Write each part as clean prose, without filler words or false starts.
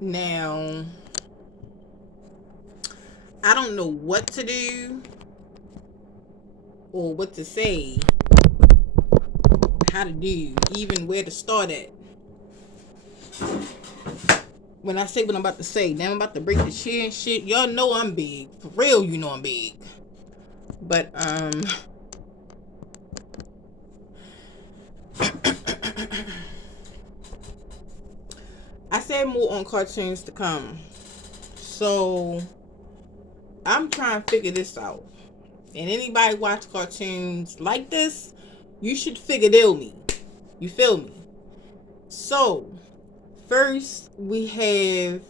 Now, I don't know what to do or what to say, how to do, even where to start at. When I say what I'm about to say, now I'm about to break the chair and shit. Y'all know I'm big. For real, you know I'm big. But I said more on cartoons to come. So I'm trying to figure this out. And anybody watch cartoons like this, you should figure me. You feel me? So first we have,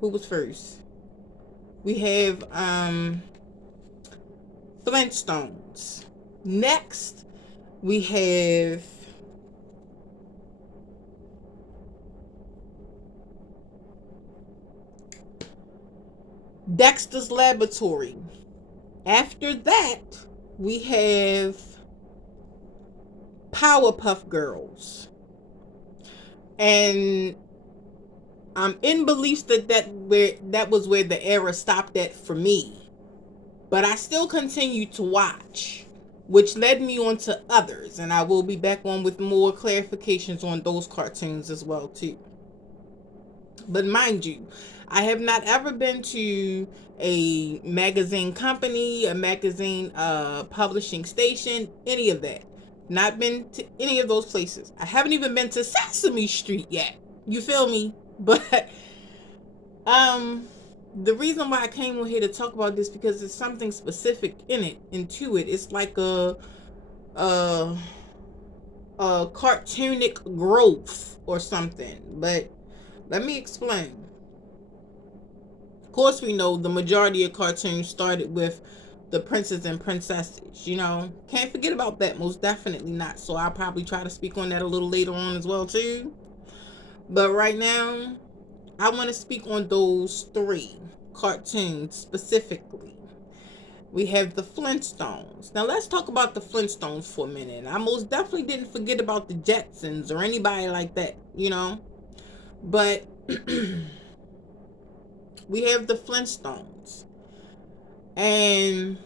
who was first? We have Flintstones. Next we have Dexter's Laboratory. After that, we have Powerpuff Girls. And I'm in beliefs that was where the era stopped at for me. But I still continue to watch, which led me on to others, and I will be back on with more clarifications on those cartoons as well too. But mind you, I have not ever been to a magazine company, a magazine publishing station, any of that. Not been to any of those places. I haven't even been to Sesame Street yet. You feel me? But um the reason why I came on here to talk about this because there's something specific in it, into it. It's like a a cartoonic growth or something. But let me explain. Of course, we know the majority of cartoons started with the princes and princesses. You know, can't forget about that. Most definitely not. So I'll probably try to speak on that a little later on as well too. But right now, I want to speak on those three cartoons specifically. We have the Flintstones. Now let's talk about the Flintstones for a minute. I most definitely didn't forget about the Jetsons or anybody like that, you know. But we have the Flintstones, and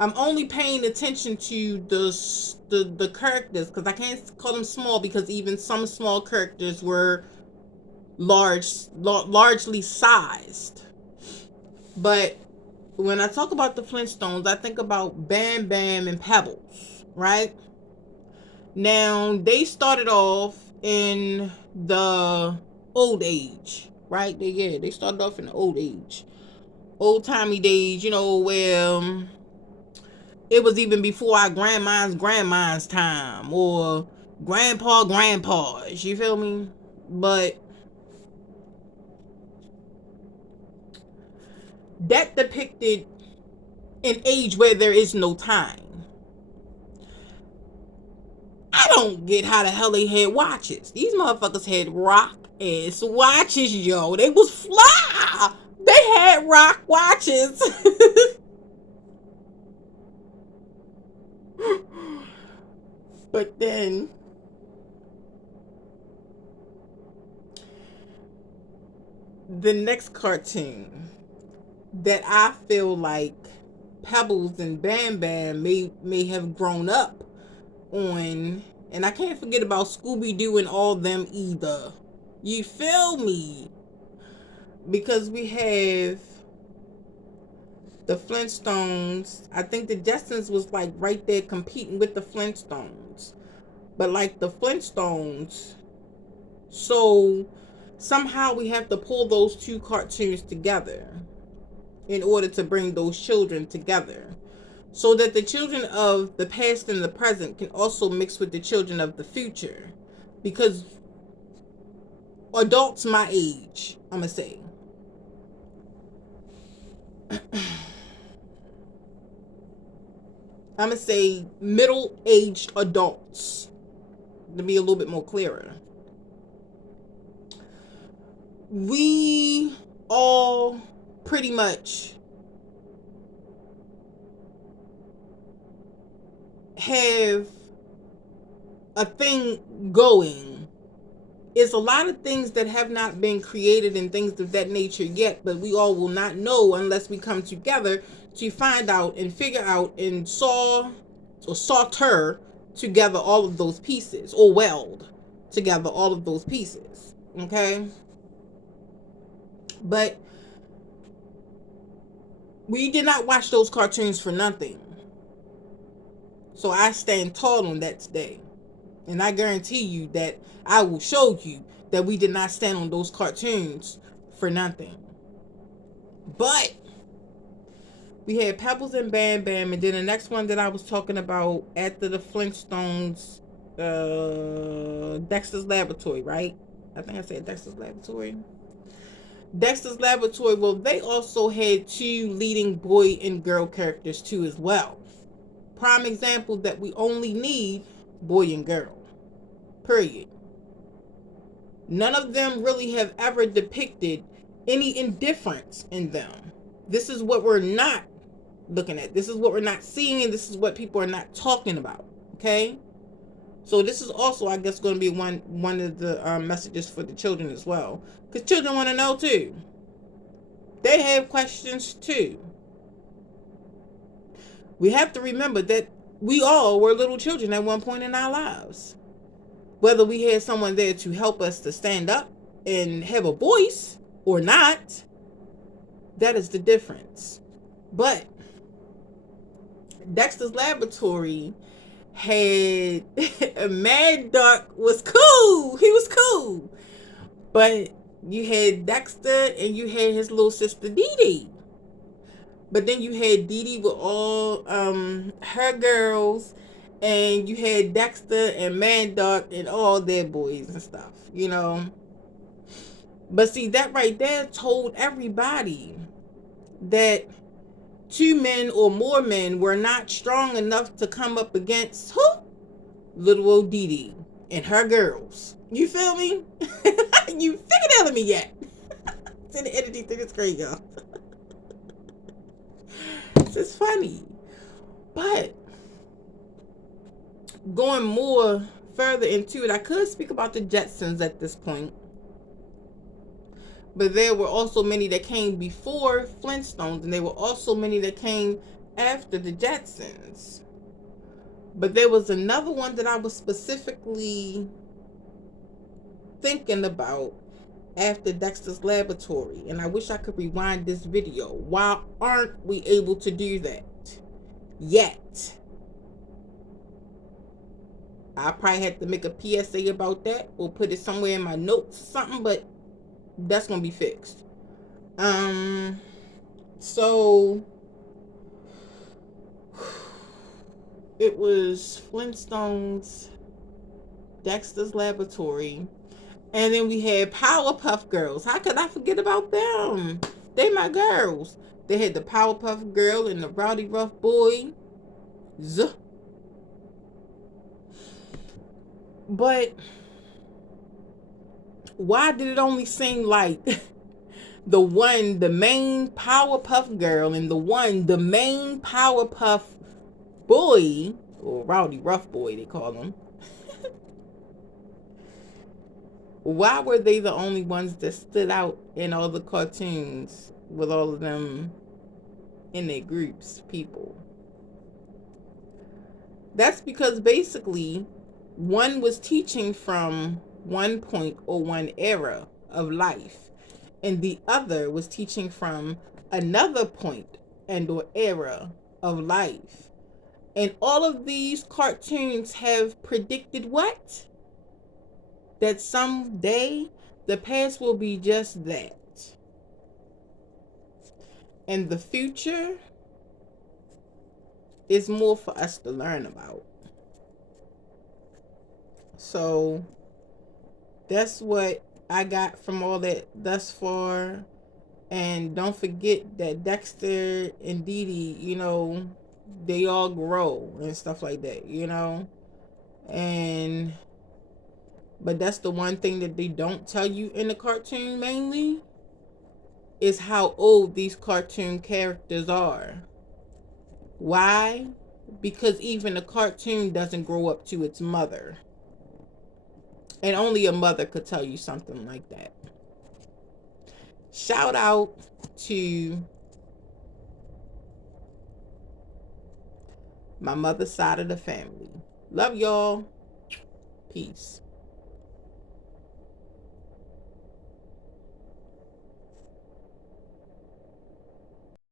I'm only paying attention to the characters because I can't call them small because even some small characters were largely sized. But when I talk about the Flintstones, I think about Bam Bam and Pebbles, right? Now they started off in the old age, right? They started off in the old age, old timey days, you know, where it was even before our grandma's time or grandpa's. You feel me? But that depicted an age where there is no time. I don't get how the hell they had watches. These motherfuckers had rock ass watches, yo. They was fly. They had rock watches. But then the next cartoon that I feel like Pebbles and Bam Bam may have grown up on, and I can't forget about Scooby Doo and all them either. You feel me? Because we have the Flintstones. I think the Jetsons was like right there competing with the Flintstones. But like the Flintstones, so somehow we have to pull those two cartoons together in order to bring those children together. So that the children of the past and the present can also mix with the children of the future. Because adults my age, I'm going to say, I'm going to say middle aged adults, to be a little bit more clearer. We all pretty much have a thing going it's a lot of things that have not been created and things of that nature yet, but we all will not know unless we come together to find out and figure out and solder together all of those pieces, or weld together all of those pieces. Okay? But we did not watch those cartoons for nothing. So I stand tall on that today. And I guarantee you that I will show you that we did not stand on those cartoons for nothing. But we had Pebbles and Bam Bam, and then the next one that I was talking about after the Flintstones, Dexter's Laboratory, right? I think I said Dexter's Laboratory. Dexter's Laboratory, well, they also had two leading boy and girl characters too as well. Prime example that we only need boy and girl. Period. None of them really have ever depicted any indifference in them. This is what we're not looking at. This is what we're not seeing, and this is what people are not talking about. Okay? So this is also, I guess, going to be one of the messages for the children as well. Because children want to know too. They have questions too. We have to remember that we all were little children at one point in our lives. Whether we had someone there to help us to stand up and have a voice or not, that is the difference. But Dexter's Laboratory had Mad Duck was cool. He was cool. But you had Dexter and you had his little sister Dee Dee. But then you had Dee Dee with all her girls, and you had Dexter and Mad Duck and all their boys and stuff, you know. But see, that right there told everybody that two men or more men were not strong enough to come up against who? Little old Dee Dee and her girls. You feel me? You figured out of me yet? It's in the editing thing. It's great, y'all. It's funny. But going more further into it, I could speak about the Jetsons at this point. But there were also many that came before Flintstones, and there were also many that came after the Jetsons. But there was another one that I was specifically thinking about after Dexter's Laboratory, and I wish I could rewind this video. Why aren't we able to do that yet? I probably had to make a PSA about that or put it somewhere in my notes or something, but that's gonna be fixed. So it was Flintstones, Dexter's Laboratory, and then we had Powerpuff Girls. How could I forget about them? They my girls. They had the Powerpuff Girl and the Rowdy Rough Boy. But why did it only seem like the main Powerpuff Girl, and the main Powerpuff Boy, or Rowdy Rough Boy they call them, why were they the only ones that stood out in all the cartoons with all of them in their groups, people? That's because basically one was teaching from one point or one era of life, and the other was teaching from another point and or era of life. And all of these cartoons have predicted what? That someday the past will be just that. And the future is more for us to learn about. So that's what I got from all that thus far. And don't forget that Dexter and Dee Dee, you know, they all grow and stuff like that, you know. But that's the one thing that they don't tell you in the cartoon mainly, is how old these cartoon characters are. Why? Because even a cartoon doesn't grow up to its mother. And only a mother could tell you something like that. Shout out to my mother's side of the family. Love y'all. Peace.